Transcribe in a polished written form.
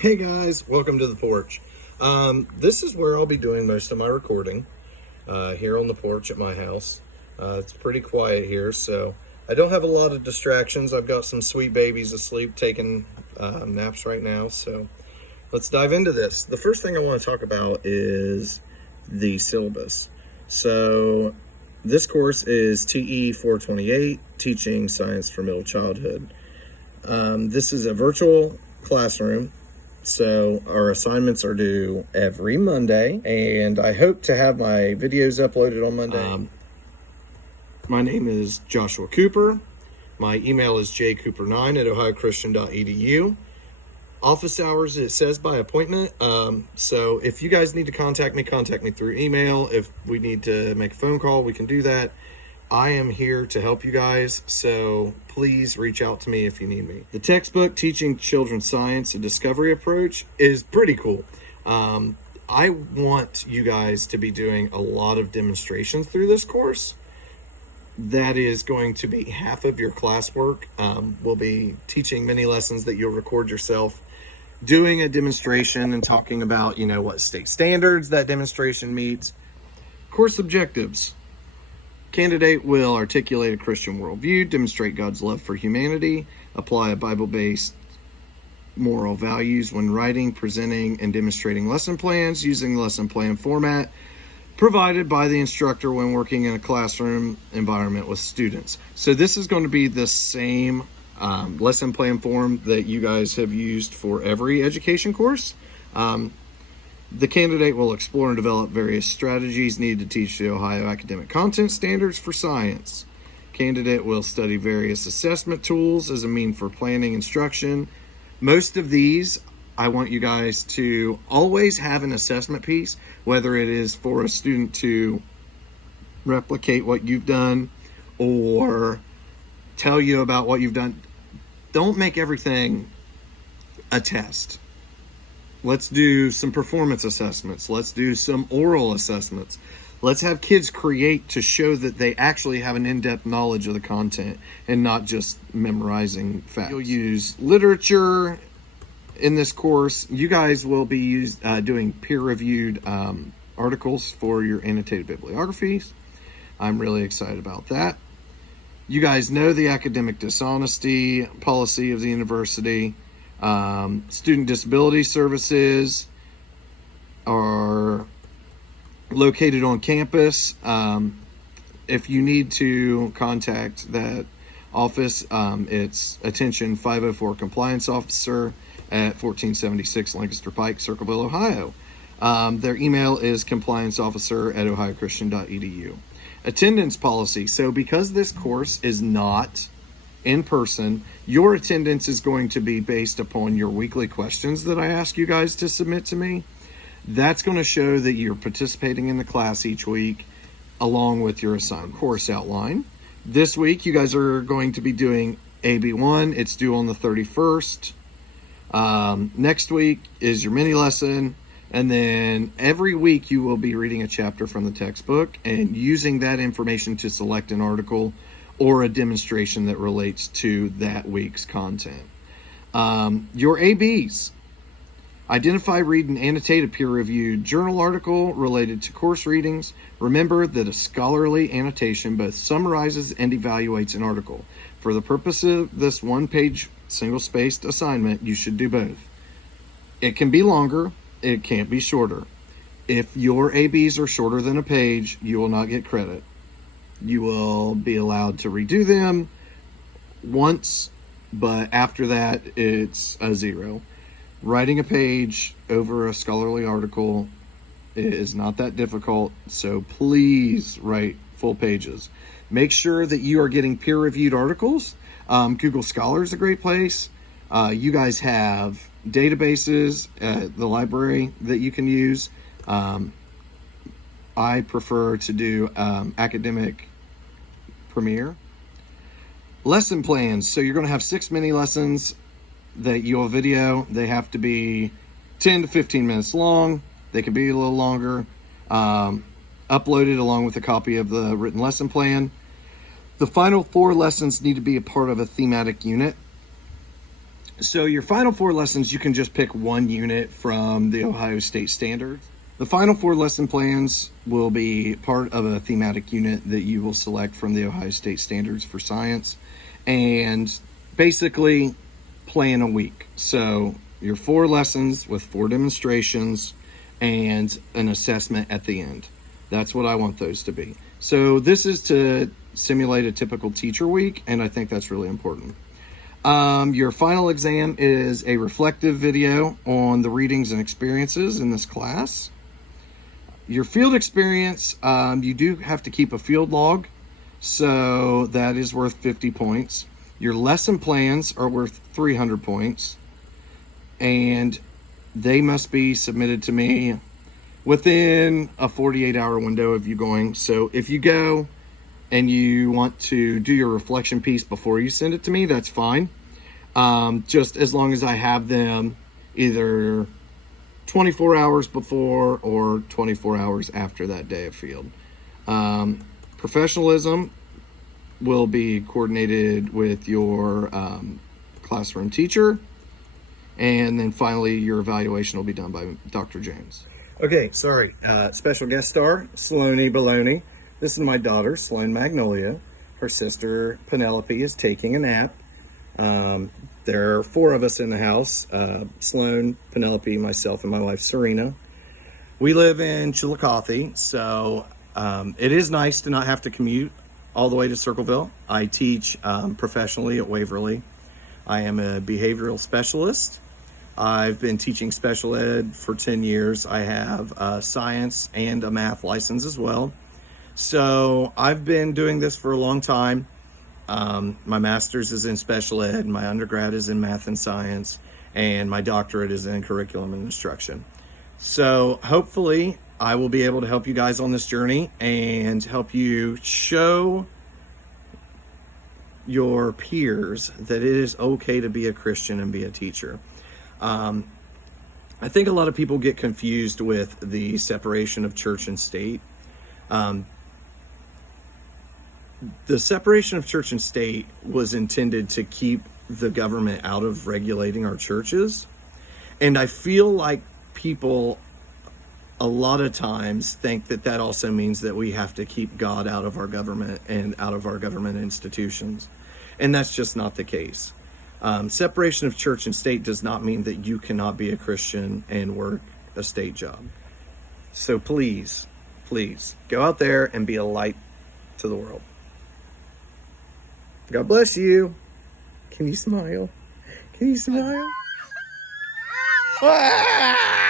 Hey guys, welcome to the porch. This is where I'll be doing most of my recording, here on the porch at my house. It's pretty quiet here, so I don't have a lot of distractions. I've got some sweet babies asleep taking naps right now, so let's dive into this. The first thing I want to talk about is the syllabus. So this course is TE 428, Teaching Science for Middle Childhood. This is a virtual classroom. So our assignments are due every Monday, and I hope to have my videos uploaded on Monday. My name is Joshua Cooper. My email is jcooper9@ohiochristian.edu. Office hours, it says by appointment. So if you guys need to contact me through email. If we need to make a phone call, we can do that. I am here to help you guys, so please reach out to me if you need me. The textbook, Teaching Children Science, a Discovery Approach, is pretty cool. I want you guys to be doing a lot of demonstrations through this course. That is going to be half of your classwork. We'll be teaching many lessons that you'll record yourself, doing a demonstration and talking about, what state standards that demonstration meets. Course objectives. Candidate will articulate a Christian worldview, demonstrate God's love for humanity, apply a Bible-based moral values when writing, presenting, and demonstrating lesson plans using the lesson plan format provided by the instructor when working in a classroom environment with students. So this is going to be the same lesson plan form that you guys have used for every education course. The candidate will explore and develop various strategies needed to teach the Ohio academic content standards for science. Candidate will study various assessment tools as a mean for planning instruction. Most of these, I want you guys to always have an assessment piece, whether it is for a student to replicate what you've done or tell you about what you've done. Don't make everything a test. Let's do some performance assessments. Let's do some oral assessments. Let's have kids create to show that they actually have an in-depth knowledge of the content and not just memorizing facts. You'll use literature in this course. You guys will be doing peer-reviewed articles for your annotated bibliographies. I'm really excited about that. You guys know the academic dishonesty policy of the university. Student disability services are located on campus. If you need to contact that office, it's attention 504 compliance officer at 1476 Lancaster Pike, Circleville, Ohio. Their email is complianceofficer@ohiochristian.edu. Attendance policy. So because this course is not in person, your attendance is going to be based upon your weekly questions that I ask you guys to submit to me. That's going to show that you're participating in the class each week along with your assigned course outline. This week, you guys are going to be doing AB1. It's due on the 31st. Next week is your mini lesson. And then every week you will be reading a chapter from the textbook and using that information to select an article or a demonstration that relates to that week's content. Your ABs. Identify, read, and annotate a peer-reviewed journal article related to course readings. Remember that a scholarly annotation both summarizes and evaluates an article. For the purpose of this one-page, single-spaced assignment, you should do both. It can be longer. It can't be shorter. If your ABs are shorter than a page, you will not get credit. You will be allowed to redo them once, but after that, it's a 0. Writing a page over a scholarly article is not that difficult, so please write full pages. Make sure that you are getting peer-reviewed articles. Google Scholar is a great place. You guys have databases at the library that you can use. I prefer to do Academic Premier. Lesson plans. So you're going to have 6 mini lessons that you'll video. They have to be 10 to 15 minutes long. They can be a little longer. Uploaded along with a copy of the written lesson plan. The final 4 lessons need to be a part of a thematic unit. So your final 4 lessons, you can just pick one unit from the Ohio State Standards. The final 4 lesson plans will be part of a thematic unit that you will select from the Ohio State Standards for Science, and basically plan a week. So your 4 lessons with 4 demonstrations and an assessment at the end. That's what I want those to be. So this is to simulate a typical teacher week, and I think that's really important. Your final exam is a reflective video on the readings and experiences in this class. Your field experience, you do have to keep a field log, so that is worth 50 points. Your lesson plans are worth 300 points, and they must be submitted to me within a 48-hour window of you going. So if you go and you want to do your reflection piece before you send it to me, that's fine. Just as long as I have them either 24 hours before or 24 hours after that day of field. Professionalism will be coordinated with your classroom teacher. And then finally, your evaluation will be done by Dr. Jones. Okay, sorry. Special guest star, Sloane Baloney. This is my daughter, Sloane Magnolia. Her sister, Penelope, is taking a nap. There are 4 of us in the house, Sloane, Penelope, myself, and my wife, Serena. We live in Chillicothe, so it is nice to not have to commute all the way to Circleville. I teach professionally at Waverly. I am a behavioral specialist. I've been teaching special ed for 10 years. I have a science and a math license as well. So I've been doing this for a long time. My master's is in special ed, my undergrad is in math and science, and my doctorate is in curriculum and instruction. So hopefully I will be able to help you guys on this journey and help you show your peers that it is okay to be a Christian and be a teacher. I think a lot of people get confused with the separation of church and state. The separation of church and state was intended to keep the government out of regulating our churches. And I feel like people a lot of times think that that also means that we have to keep God out of our government and out of our government institutions. And that's just not the case. Separation of church and state does not mean that you cannot be a Christian and work a state job. So please, please go out there and be a light to the world. God bless you. Can you smile? Can you smile? Ah!